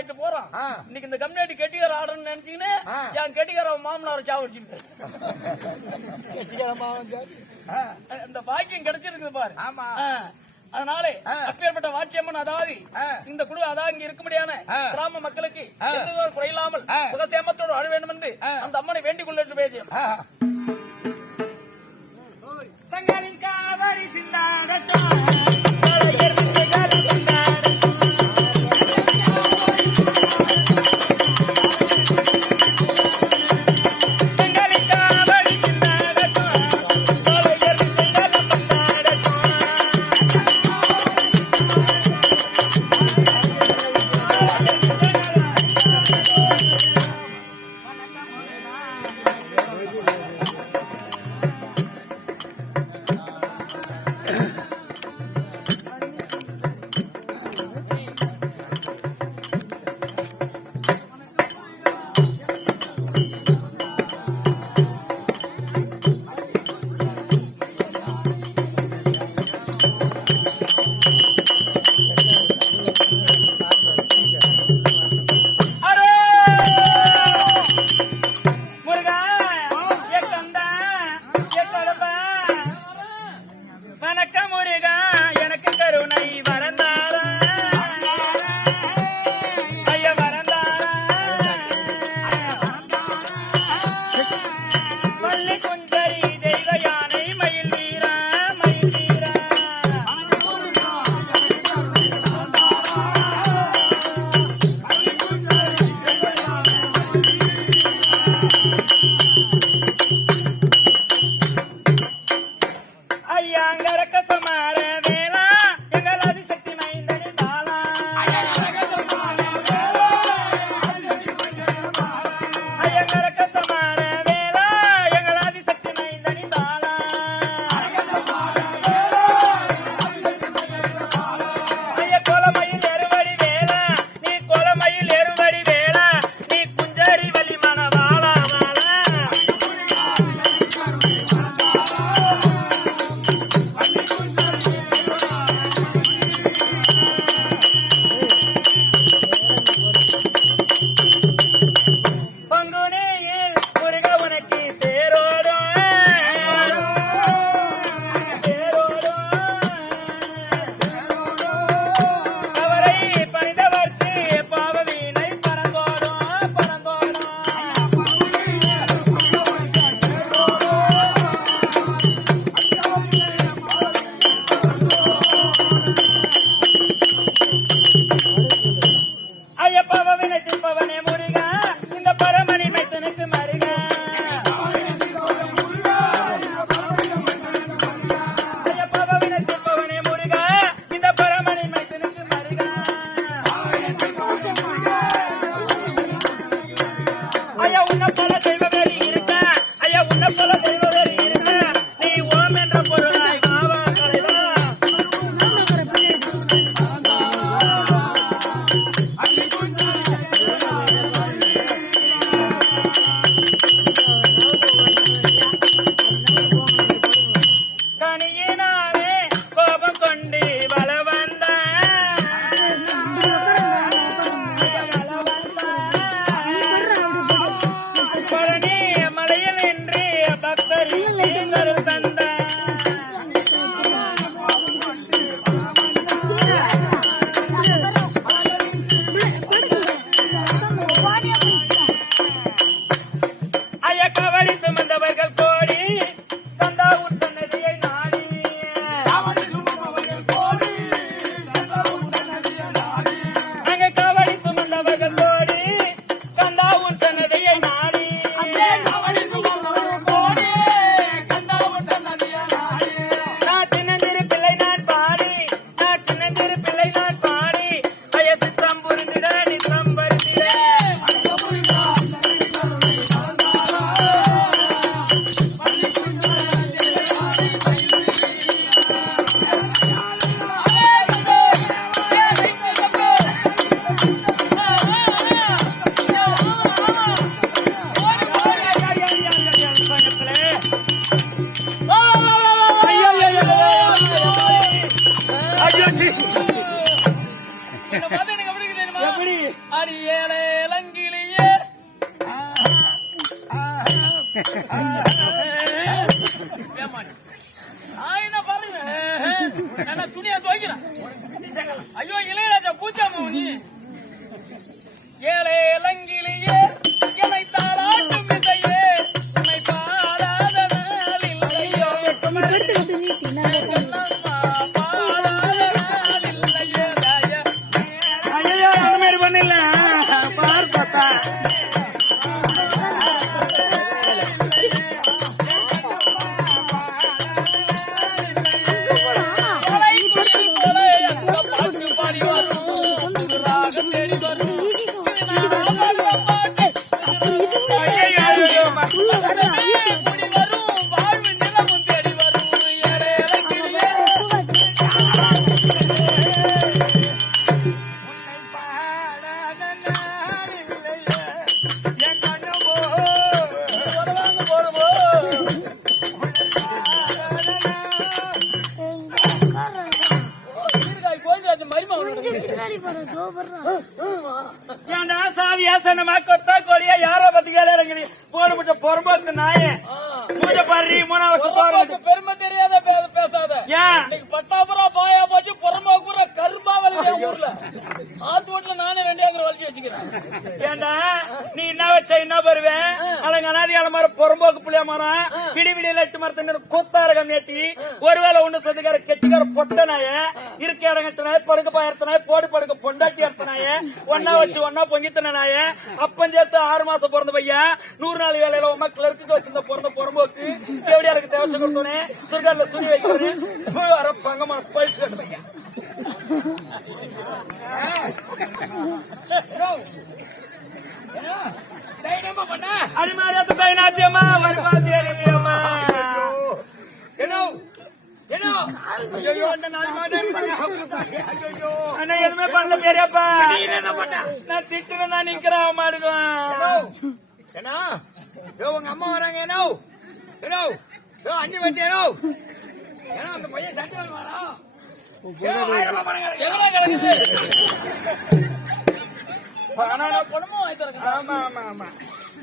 ஆயிட்டு போறோம். இன்னைக்கு இந்த கம்யூனிட்டி கெட்டிக்கார ஆடுறன்னு நினைச்சீங்கன்னு என் கெட்டிக்கார மாமனாரை சாவடிச்சுட்டு இந்த பாக்கியம் கிடைச்சிருக்குது பாரு. ஆமா, அதனால அப்பேற்பட்ட வாட்சியம்மன் அதாவது இந்த குழு அதாவது இங்க இருக்க முடியாத கிராம மக்களுக்கு எந்த குறையில்லாமல் சுகசேமத்தோடு வாழ வேண்டும் என்று அந்த அம்மனை வேண்டிக் கொள்ள பேசியும் தங்களின் காவடி சிந்தாடட்டும் அடியேலே இளங்கிலேயே என்ன பாருங்க என்ன துணியா துவைக்கிறேன். ஐயோ இளையராஜா பூச்சாம நீ ஏழை இளங்கிலேயே என்னை தாளாட்டும் இசையே உன்னை பாடாத நாள் இல்லையோ பாடாத நாள் இல்லையோ ஐயோ அந்த மாதிரி பண்ணல பார் பார்த்தா பாடி வரும் தேடி வரும் வாழ்வு நிலமும் தேடி வரும் ஏழை இளங்கிலேயே ஏன்டா சாவியா சனமா கொத்தா கோழியா யாரோ பத்தி கேளுங்க போடுபட்ட பொறும்போக்கு நாயே பூஜை பாரு 3 வருஷம் பாரு பெருமை தெரியாத பேசாத ஏன் பட்டாபுரா பாயா போச்சு புறம்போக்குற கரும்பா வலியா ஊர்ல ஆத்து வீட்டுல நானே 2 ஏக்கர் வலிச்சு வச்சுக்கிறேன். ஏன்டா நீ என்ன வச்ச என்ன வருவேன் அலங்க அனாதியால மரம் பொறம்போக்கு புளிய மரம் விடிவிடியில 8 மரத்து கூத்தாரகம் நேட்டி ஒருவேளை ஒண்ணு சதுக்கார கெட்டிக்கார பொட்ட நாய இருக்க இடங்கட்ட நாய படுக்க பாயர்த்த நாய போடு படுக்க பொண்டாட்டி அர்த்த நாய ஒன்னா வச்சு ஒன்னா பொங்கித்தன நாய அப்பன் சேர்த்து 6 மாசம் பிறந்த பையன் 100 நாள் வேலையில உமா கிளர்க்கு வச்சிருந்த பிறந்த பொறம்போக்கு எப்படியாருக்கு தேவச கொடுத்தோனே சுருகால சுனி வைக்கிறேன் வர பங்கமா பழிச்சு கட்ட பையன் அடிமாரியாத்து பையனாச்சியம்மா வருவாதியம்மா அண்ணா எதுவுமே பண்ண பெரியப்பா நான் திட்டுறேன் நான் நிக்கிறேன் மாடுவேன் உங்க அம்மா வராங்க ஏனோ ஏனோ அண்ணி வச்சேனோ ஏன்னா அந்த பையன் சண்டை வரா எவ்வளவு கிடக்குது பணமும் வாங்கி தரேன். ஆமா ஆமா ஆமா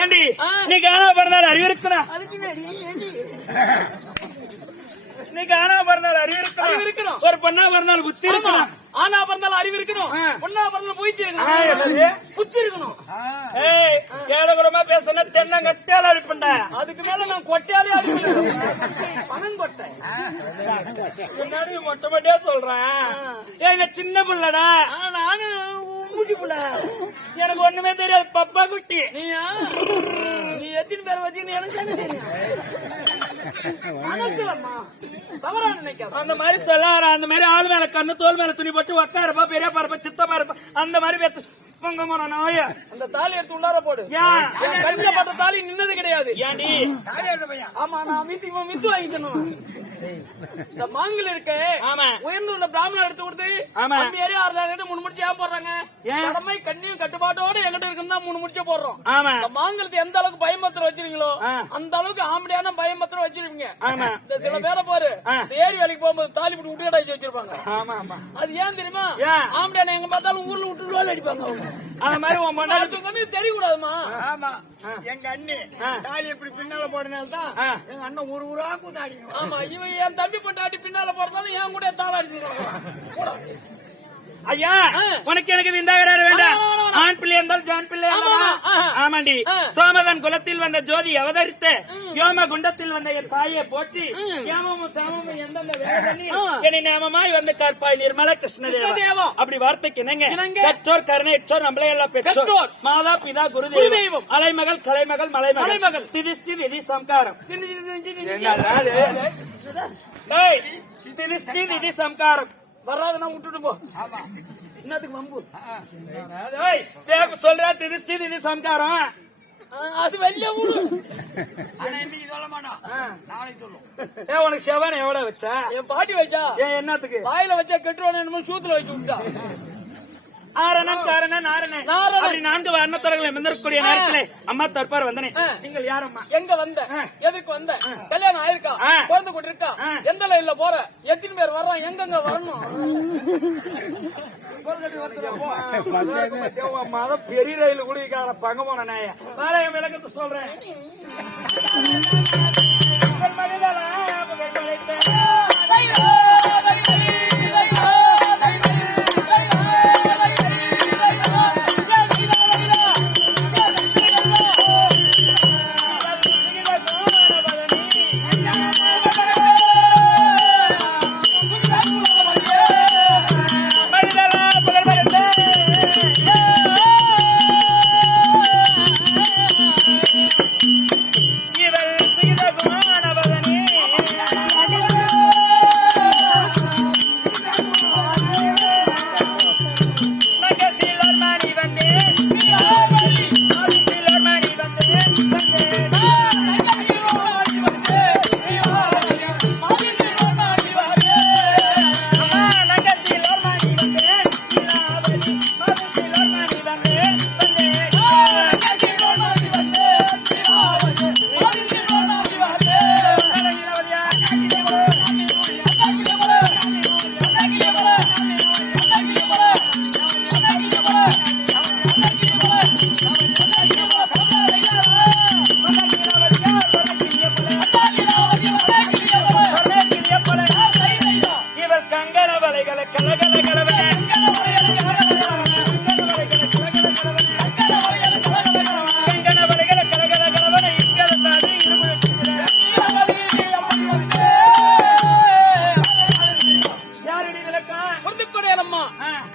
ஏண்டி நீ காணாம பிறந்தால் அறிவு இருக்கணும் நீ காணாம பிறந்தால் அறிவு இருக்கணும் ஒரு பொண்ணா பிறந்தால் புத்தி இருக்கணும் ஆனா பிறந்தாலும் அறிவு இருக்கணும் பொண்ணா பிறந்தாலும் போயிட்டு இருக்கணும் புத்தி இருக்கணும். ஏய் ஏழகுடமா பேசுனா தென்னங்கட்டால அடிப்பண்டா அதுக்கு மேல நான் கொட்டையாலே அடிப்பேன் பணம் கொட்டை முன்னாடி மொட்டை மொட்டையா சொல்றேன் ஏங்க சின்ன பிள்ளடா நானு மூடி புள்ள எனக்கு ஒண்ணுமே தெரியாது பப்பா குட்டி நீ எத்தனை பேர் வச்சுன்னு எனக்கு தானே தெரியும். அனக்கலம்மா தவறா நினைக்காத. அந்த மாதிரி சொல்லார அந்த மாதிரி ஆள் மேல கண்ணு தோல் மேல துணி போட்டு உக்காரப்பா பெரிய பாருப்பா சித்தமா இருப்பா அந்த மாதிரி பொங்கமான நாய அந்த தாலி எடுத்து உள்ளார போடு. ஏன் கஷ்டப்பட்ட தாலி நின்னது கிடையாது. ஏன்டி ஆமா நான் வித்து வாங்கிக்கணும். இந்த மாங்கல் இருக்க ஆமா உயர்ந்து உள்ள பிராமணர் எடுத்து கொடுத்து ஆமா ஏரியா 3 முடிச்சு ஏன் போடுறாங்க கடமை கண்ணியும் கட்டுப்பாட்டோட எங்கிட்ட இருக்குன்னு 3 முடிச்சு போடுறோம். ஆமா இந்த மாங்கலத்தை எந்த அளவுக்கு பயமத்திரம் வச்சிருக்கீங்களோ அந்த அளவுக்கு ஆம்படியான பயமத்திரம் வச்சிருப்பீங்க. ஆமா இந்த சில பேரை பாரு ஏரி வேலைக்கு போகும்போது தாலி போட்டு விட்டு அடிச்சு வச்சிருப்பாங்க. ஆமா ஆமா அது ஏன் தெரியுமா ஆம்படியான எங்க பார்த்தாலும் ஊர்ல விட்டு லோல் அடிப்பாங்க. அவங்க அந்த மாதிரி உன் மண்ணாடு தெரியக்கூடாதுமா. ஆமா எங்க அண்ணி தாலி இப்படி பின்னால போடுறதுனால்தான் எங்க அண்ணன் ஊரா கூத்தாடிக்கணும். ஆமா இவன் என் தம்பி பொண்டாட்டி பின்னால போறதாலும் என் கூட தாள அடிச்சுருக்காங்க. ஐயா உனக்கு எனக்கு விந்தாகராறு வேண்டாம் ஆண் பிள்ளை இருந்தால் ஜான் பிள்ளை ஆமாண்டி சோமகன் குலத்தில் வந்த ஜோதி அவதரித்த யோம குண்டத்தில் வந்த என் தாயை போற்றி ஏமமும் சாமமும் எந்தெந்த வேதனி என்னை நேமமாய் வந்து காப்பாய் நிர்மல கிருஷ்ணதேவா அப்படி வார்த்தைக்கு என்னங்க கற்றோர் கருணையற்றோர் நம்மளே எல்லாம் பெற்றோர் மாதா பிதா குருதேவம் அலைமகள் கலைமகள் மலைமகள் திதிஸ்தி விதி சம்காரம் திதிஸ்தி விதி சம்காரம் வராதுன்னா விட்டுட்டு போ. என்னத்துக்கு வம்பு சொல்ற திதிஸ்தி விதி சம்காரம் அது வெளிய ஊரு. ஆனா இன்னைக்கு சொல்ல மாட்டோம் நாளைக்கு சொல்லும். உனக்கு செவன் எவ்வளவு வச்சா என் பாட்டி வச்சா என்னத்துக்கு வாயில வச்சா கெட்டுருவானு என்னமோ சூத்துல வச்சு விட்டா. ஆரணன் காரணன் நாரணன் நாரணன். அப்படி 4 வர்ணத்தரங்களை மிதக்கக்கூடிய நேரத்திலே அம்மா தற்பார் வந்தனே. நீங்கள் யாரம்மா? எங்க வந்த எதுக்கு வந்த கல்யாணம் ஆயிருக்கா குழந்தை கொண்டு இருக்கா எந்த லைன்ல போற எத்தனை பேர் வர்றான் எங்கெங்க வரணும் மத பெரிய ரயில் குடிக்கார பங்க போன நாய நாளைய விளக்கத்தை சொல்றேன்.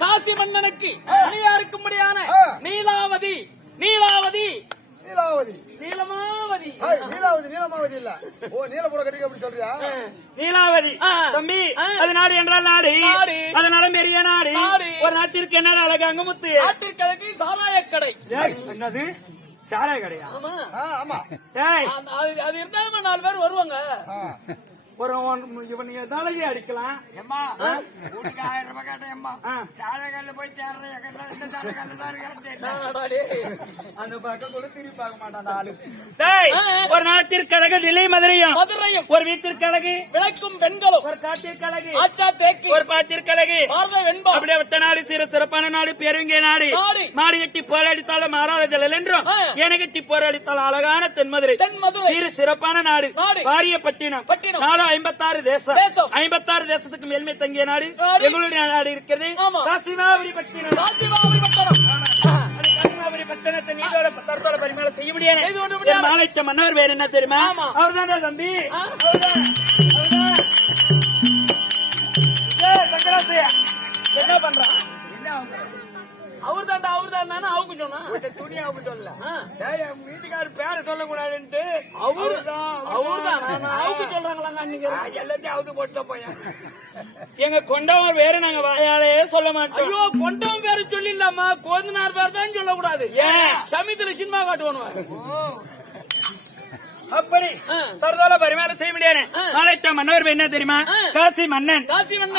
காசி மன்னனுக்கு மனைவியா இருக்கும்படியான நீலாவதி நீலாவதி நீலாவதி நீலமாவதி நீலாவதி நீலமாவதி இல்ல ஓ நீல கூட கட்டிக்க அப்படி சொல்றியா? நீலாவதி தம்பி அது நாடு என்றால் நாடு அதனால பெரிய நாடு. ஒரு நாட்டிற்கு என்ன அழகு அங்கமுத்து நாட்டிற்கு சாராயக்கடை. என்னது சாராய கடையா? ஆமா அது இருந்தாலும் 4 பேர் வருவாங்க. ஒரு இவன் எதாலேயே அடிக்கலாம். எம்மா வீட்டுக்கு 1000 ரூபாய் கேட்டேன் எம்மா சாலைகள்ல போய் தேடுற இந்த சாலைகள்ல தான் அந்த பக்கம் கூட திரும்பி பார்க்க மாட்டான் ஆளு. ஒரு நாட்டிற்கு அழகு நிலை மதுரையும் மதுரையும் ஒரு வீட்டிற்கு அழகு விளக்கும் பெண்களும் ஒரு காட்டிற்கு அழகு ஆற்றா தேக்கி ஒரு பாட்டிற்கு அழகு பார்வை வெண்பா அப்படியே விட்ட நாடு சிறப்பான நாடு பெருங்கிய நாடு. மாடு கட்டி போராடித்தாலும் மாறாத ஜலல் என்றும் என கட்டி போராடித்தாலும் அழகான தென்மதுரை சீரு சிறப்பான நாடு. வாரியப்பட்டினம் நாடு 56 தேசம் 56 தேசத்துக்கு மேல்மை தங்கிய நாடு எங்களுடைய நாடு இருக்கிறது. காசிமாபுரி பட்டினம் காசிமாபுரி பட்டணத்தை நீங்களோட தற்போது பரிமாண செய்ய முடியாது. மாலைச்ச மன்னர் வேற என்ன தெரியுமா? அவர்தான் தம்பி என்ன பண்றான்? அவர் தாண்டா அவங்க சொன்னா துணி அவங்க சொல்லல வீட்டுக்காரு பேர சொல்லக்கூடாதுன்ட்டு அவர்தான் அவங்க சொல்றாங்களா? நீங்க எல்லாத்தையும் அவுத்து போட்டு போயேன். எங்க கொண்டவர் வேற நாங்க வாயாலே சொல்ல மாட்டோம். ஐயோ கொண்டவன் பேரு சொல்லிடலாமா? கோதனார் பேர் தான் சொல்லக்கூடாது. ஏன்? சமித்திர சினிமா காட்டுவானு அப்படி சரதால பரிமாணம் செய்ய முடியாது. மாலைச்ச மன்னர் என்ன தெரியுமா? காசி மன்னன்.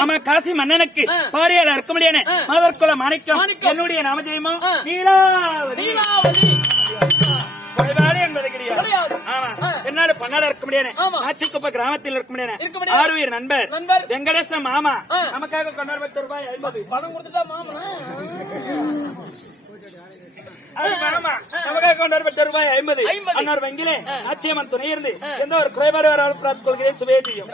ஆமா காசி மன்னனுக்கு பாரியால இருக்க முடியாது. மாதர்குல மாணிக்கம் என்னுடைய நாமஜெயமோ நீலாவதி குறைபாடு என்பது கிடையாது. ஆமா என்னால பண்ணால இருக்க முடியாது. ஆச்சிக்குப்ப கிராமத்தில் இருக்க முடியாது. ஆறுயிர் நண்பர் வெங்கடேச மாமா நமக்காக கொண்டாட ரூபாய் 50 பணம் கொடுத்துட்டா மாமனா நமக்காக கொண்டாட ரூபாய் 50 அன்னார் வங்கிலே ஆட்சியம்மன் துணை இருந்து எந்த ஒரு குறைபாடு வராது கொள்கிறேன். சுவேதியும்